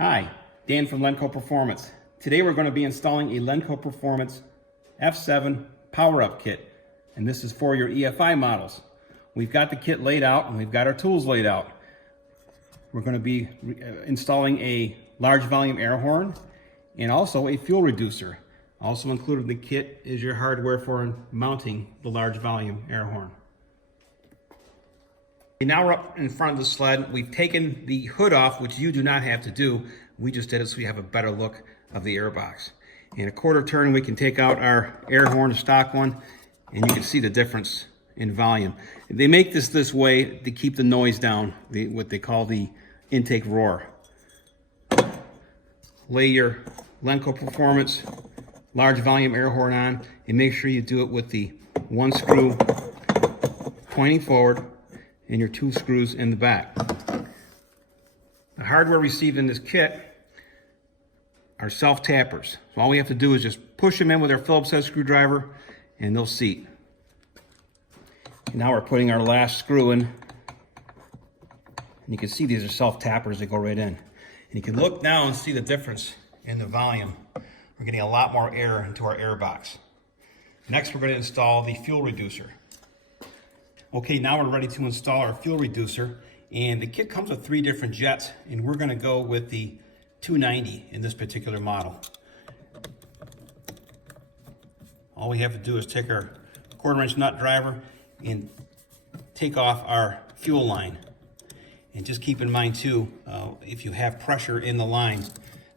Hi, Dan from Lencco Performance. Today we're going to be installing a Lencco Performance F-7 power-up kit, and this is for your EFI models. We've got the kit laid out and we've got our tools laid out. We're going to be installing a large volume air horn and also a fuel reducer. Also included in the kit is your hardware for mounting the large volume air horn. Now we're up in front of the sled. We've taken the hood off, which you do not have to do. We just did it so we have a better look of the air box. In a quarter turn, we can take out our air horn, the stock one, and you can see the difference in volume. They make this way to keep the noise down, what they call the intake roar. Lay your Lencco Performance large volume air horn on, and make sure you do it with the one screw pointing forward and your two screws in the back. The hardware received in this kit are self-tappers. So all we have to do is just push them in with our Phillips head screwdriver and they'll seat. And now we're putting our last screw in. And you can see these are self-tappers that go right in. And you can look now and see the difference in the volume. We're getting a lot more air into our air box. Next, we're going to install the fuel reducer. Okay, now we're ready to install our fuel reducer, and the kit comes with 3 different jets, and we're going to go with the 290 in this particular model. All we have to do is take our 1/4-inch nut driver and take off our fuel line. And just keep in mind too, if you have pressure in the line,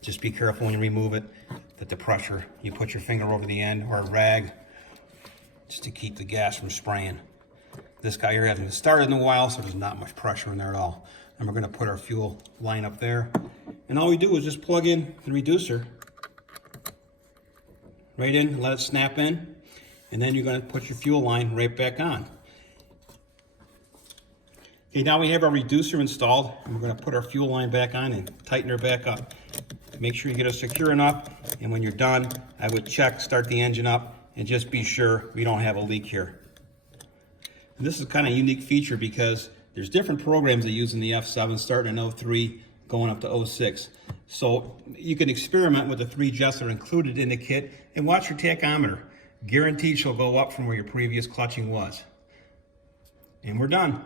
just be careful when you remove it that the pressure, you put your finger over the end or a rag just to keep the gas from spraying. This guy here hasn't started in a while, so there's not much pressure in there at all. And we're going to put our fuel line up there. And all we do is just plug in the reducer right in, let it snap in, and then you're going to put your fuel line right back on. Okay, now we have our reducer installed, and we're going to put our fuel line back on and tighten her back up. Make sure you get it secure enough, and when you're done, I would check, start the engine up, and just be sure we don't have a leak here. And this is kind of a unique feature because there's different programs they use in the F-7 starting in 03 going up to 06. So you can experiment with the 3 jets that are included in the kit and watch your tachometer. Guaranteed she'll go up from where your previous clutching was. And we're done.